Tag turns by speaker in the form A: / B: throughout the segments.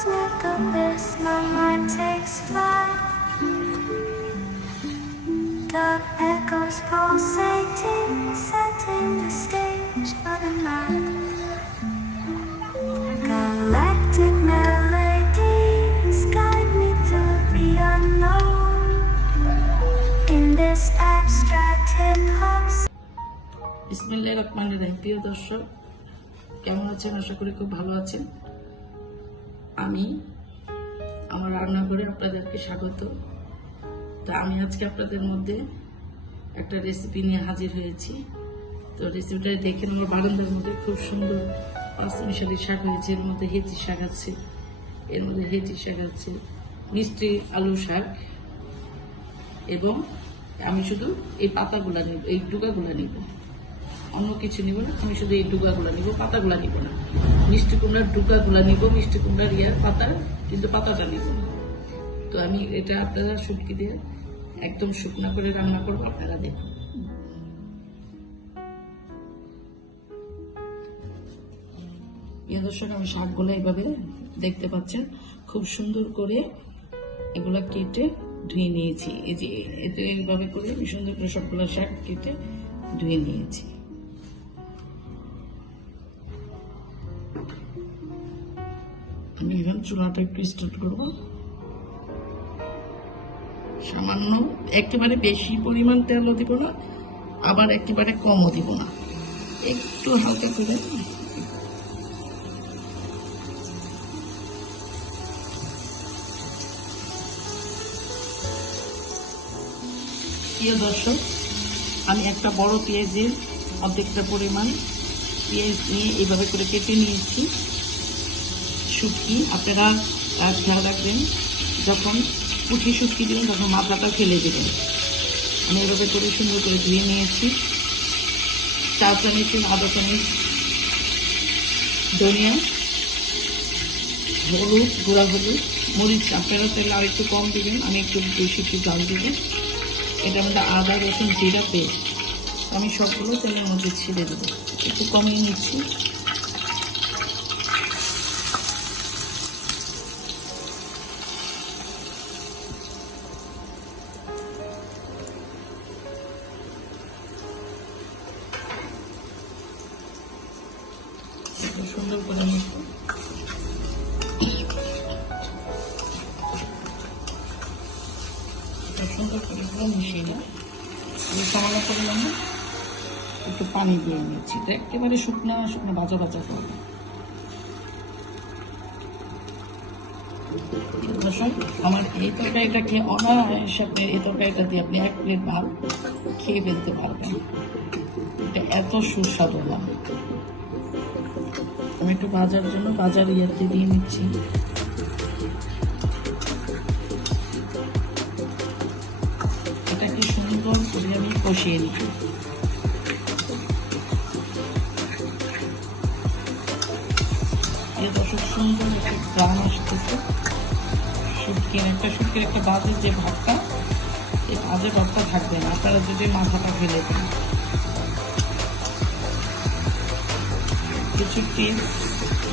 A: cosmic abyss, my mind takes flight. Dark echoes pulsating, setting the stage for the night. Galactic melodies guide me through the unknown. In this abstract hip hop
B: ইসমিল্লা Rahman রাহিম প্রিয় দর্শক কেমন আছেন আশা করি খুব ভালো আছেন আমি, আমার রান্নাঘরে আপনাদেরকে স্বাগত। তা আমি আজকে আপনাদের মধ্যে একটা রেসিপি নিয়ে হাজির হয়েছি। তো রেসিপিটা দেখে আমার বারান্দার মধ্যে খুব সুন্দর পাঁচ মিশালি শাক হয়েছে। এর মধ্যে হেঁচি শাক আছে, এর মধ্যে হেঁচি শাক আছে, মিষ্টি আলু শাক এবং আমি শুধু এই পাতাগুলা নিব, এই ডুগাগুলা নিব। অন্য কিছু নিব না, আমি শুধু এই ডুগাগুলা নিব, পাতাগুলা নিব না। মিষ্টি কুমড়ার ডুগাগুলা নিব, মিষ্টি কুমড়ার ইয়ার পাতা, কিন্তু পাতাটা নিব তো আমি এটা আপনারা শুটকি দিয়ে একদম শুকনো করে রান্না করব, আপনারা দেখুন। দর্শক, আমি শাকগুলো এইভাবে দেখতে পাচ্ছেন, খুব সুন্দর করে এগুলা কেটে ধুয়ে নিয়েছি। এই যে এইভাবে করে সুন্দর করে সবগুলো শাক কেটে ধুয়ে নিয়েছি। এখন চুলাটা একটু স্টার্ট করব। সামান্য একেবারে বেশি পরিমাণ তেলও দিব না, আবার একেবারে কমও দিব না। একটু হালকা করে। প্রিয় দর্শক, আমি একটা বড় পেঁয়াজের অর্ধেকটা পরিমাণ পেঁয়াজ নিয়ে এইভাবে করে কেটে নিয়েছি। শুটকি আপনারা খেয়াল রাখবেন, যখন পুঁটি শুটকি দেবেন, তখন মাথাটা ফেলে দেবেন। আমি এভাবে করে সুন্দর করে ধুয়ে নিয়েছি। চার চামচ আধা চামচ ধনিয়া, হলুদ, গুঁড়া হলুদ, মরিচ, আপনারা তাহলে আর একটু কম দেবেন, আমি একটু বেশি একটু জল দেবো। এটা মধ্যে আদা, রসুন, জিরা, পেস্ট, আমি সবগুলো তেলের মধ্যে ছেড়ে দেবো। একটু কমিয়ে নিচ্ছি। সুন্দর করে সুন্দর করে পুরো মিশিয়ে নিই পরিমাণে একটু পানি দিয়ে নিচ্ছি এটা একেবারে শুকনো শুকনো, ভাজা ভাজা করব দর্শক আমার এই তরকারিটা খেয়ে অনায়াসে আপনি এই তরকারিটা দিয়ে আপনি এক প্লেট ভাত খেয়ে ফেলতে পারবেন। এটা এত সুস্বাদু লাগে আমি একটু বাজার জন্য বাজার ইয়াতে দিয়ে নিচ্ছি। এটাকে সুন্দর করে আমি কষিয়ে নিই। এ দর্শক সুন্দর একটু গ্রাম আসতেছে। শুটকির একটা শুটকির একটা বাজের যে ভাতটা, এই বাজে ভাতটা থাকবে না। আপনারা যদি মাথাটা ফেলে দেন। কিছু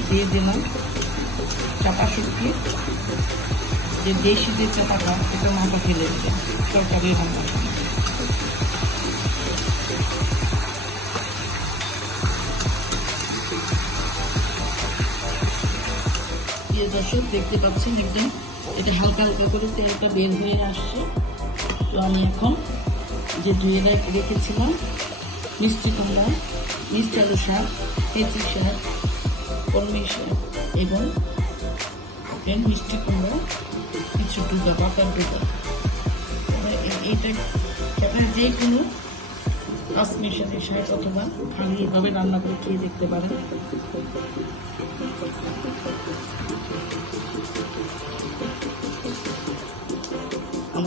B: দিয়ে দিলাম। চাপা শুটকি। যে দেশি যে চাপাটা, সেটা মাথা ফেলে দিলাম তরকারি রান্না দর্শক, দেখতে পাচ্ছেন একদম এটা হালকা হালকা করে তেলটা বের হয়ে আসছে। তো আমি এখন যে ধুয়ে রেখে- রেখেছিলাম, মিষ্টি কুমড়া, মিষ্টি আলু শাক পেঁচি শাক, কলমি শাক এবং মিষ্টি কুমড়া, কিছু ডুগা পাতার এইটা এটা যে কোনো পাঁচ মিশালি শাক অথবা খালি এভাবে রান্না করে খেয়ে দেখতে পারেন।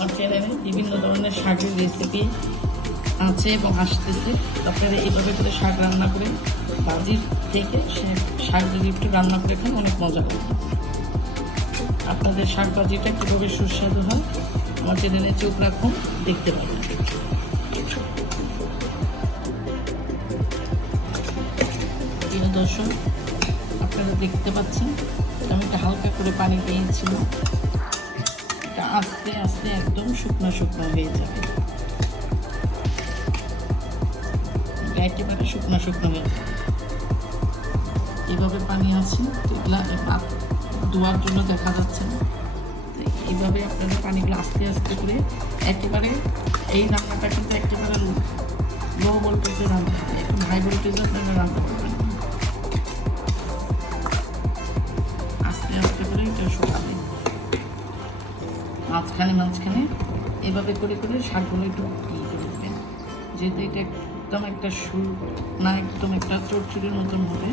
B: আমার চ্যানেলে বিভিন্ন ধরনের শাকের রেসিপি আছে এবং আসতেছে। আপনারা এইভাবে করে শাক রান্না করে বাজির থেকে শাক- যদি একটু রান্না করে খান, অনেক মজা হবে। আপনাদের শাক ভাজিটা কীভাবে সুস্বাদু হয়, আমার চ্যানেলে চোখ রাখুন, দেখতে পাবেন। দর্শক, আপনারা দেখতে পাচ্ছেন, আমি একটা হালকা করে পানি দিয়েছিল এটা আস্তে আস্তে একদম শুকনো শুকনো হয়ে যাবে। একেবারে শুকনো শুকনো হয়ে যাবে। এইভাবে পানি আছে, তো এগুলা ধোয়ার জন্য দেখা যাচ্ছে না। এইভাবে আপনারা পানিগুলো আস্তে আস্তে করে একেবারে এই রান্নাটা কিন্তু একেবারে লো ভোল্টেজে রান্না একটু হাই ভোল্টেজে আপনারা রান্না করবেন। আস্তে আস্তে করে এটা শুকাবে। মাঝখানে মাঝখানে এভাবে করে করে শাকগুলো একটু করে দেবেন যেহেতু এটা একদম একটা সুর না, একদম একটা চটচড়ির মতন হবে।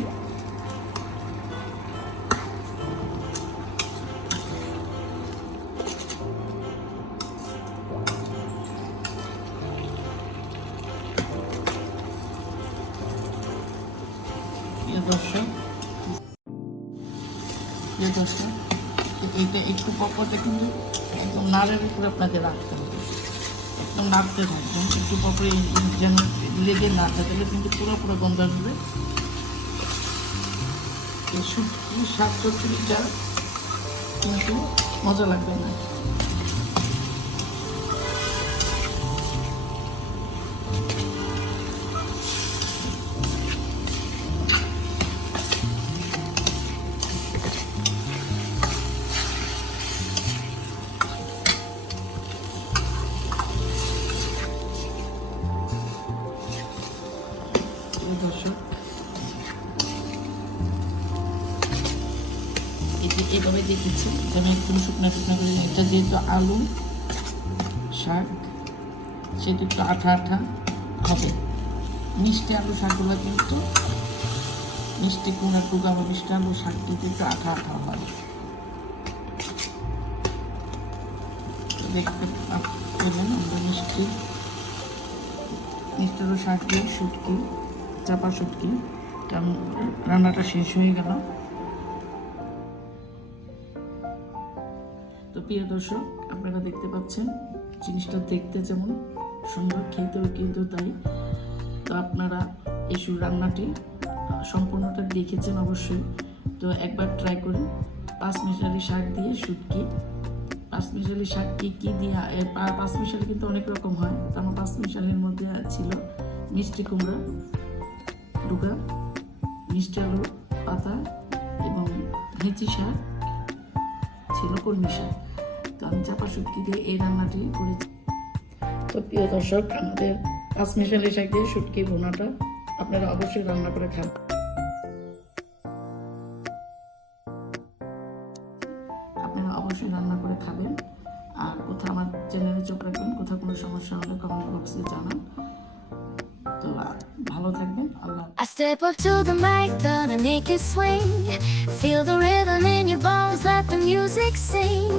B: প্রিয় দর্শক এটা একটু পপতে কিন্তু একদম নাড়ের উপরে আপনাকে রাখতে হবে। একদম নাড়তে থাকবেন একটু পরপরে যেন লেগে না থাকে, তাহলে কিন্তু পুরো পুরো গন্ধ আসবে। এই শুটকি শাক চচ্চড়িটা কিন্তু মজা লাগবে না। এভাবে দেখেছি যেন একদম শুকনা শুকনা করে এটা যেহেতু আলু, শাক সেটা একটু আঠা আঠা হবে। মিষ্টি আলু শাকগুলো কিন্তু মিষ্টি কুমড়া টুকা বা মিষ্টি আলু শাক কিন্তু একটু আঠা আঠা হয়। দেখতে পেলেন আমরা মিষ্টি মিষ্টি আলু শাক দিয়ে শুটকি, চাপা শুটকি। রান্নাটা শেষ হয়ে গেল। তো প্রিয় দর্শক, আপনারা দেখতে পাচ্ছেন, জিনিসটা দেখতে যেমন সুন্দর, খেতেও কিন্তু তাই। তো আপনারা এই রান্নাটি সম্পূর্ণটা দেখেছেন অবশ্যই। তো একবার ট্রাই করুন। পাঁচ মিশালি শাক দিয়ে শুটকি। পাঁচ মিশালি শাক কী কী দিয়ে পাঁচ মিশালি কিন্তু অনেক রকম হয়। তো আমার পাঁচ মিশালির মধ্যে ছিল মিষ্টি কুমড়া ডুগা মিষ্টি আলু পাতা এবং হেঁচি শাক। ছিল কলমি শাক তো আমি চাপা শুটকি দিয়ে এই রান্নাটি করেছি। তো প্রিয় দর্শক আমাদের পাঁচমিশালি শাক দিয়ে শুটকি ভুনাটা আপনারা অবশ্যই রান্না করে খান। আপনারা অবশ্যই রান্না করে খাবেন। আর কোথাও আমার চ্যানেলে চোখ রাখবেন কোথাও কোনো সমস্যা হলে কমেন্ট বক্সে জানান। ভালো থাকবেন আল্লাহ
A: I step up to the mic, gonna make it swing. Feel the rhythm in your bones, let the music sing.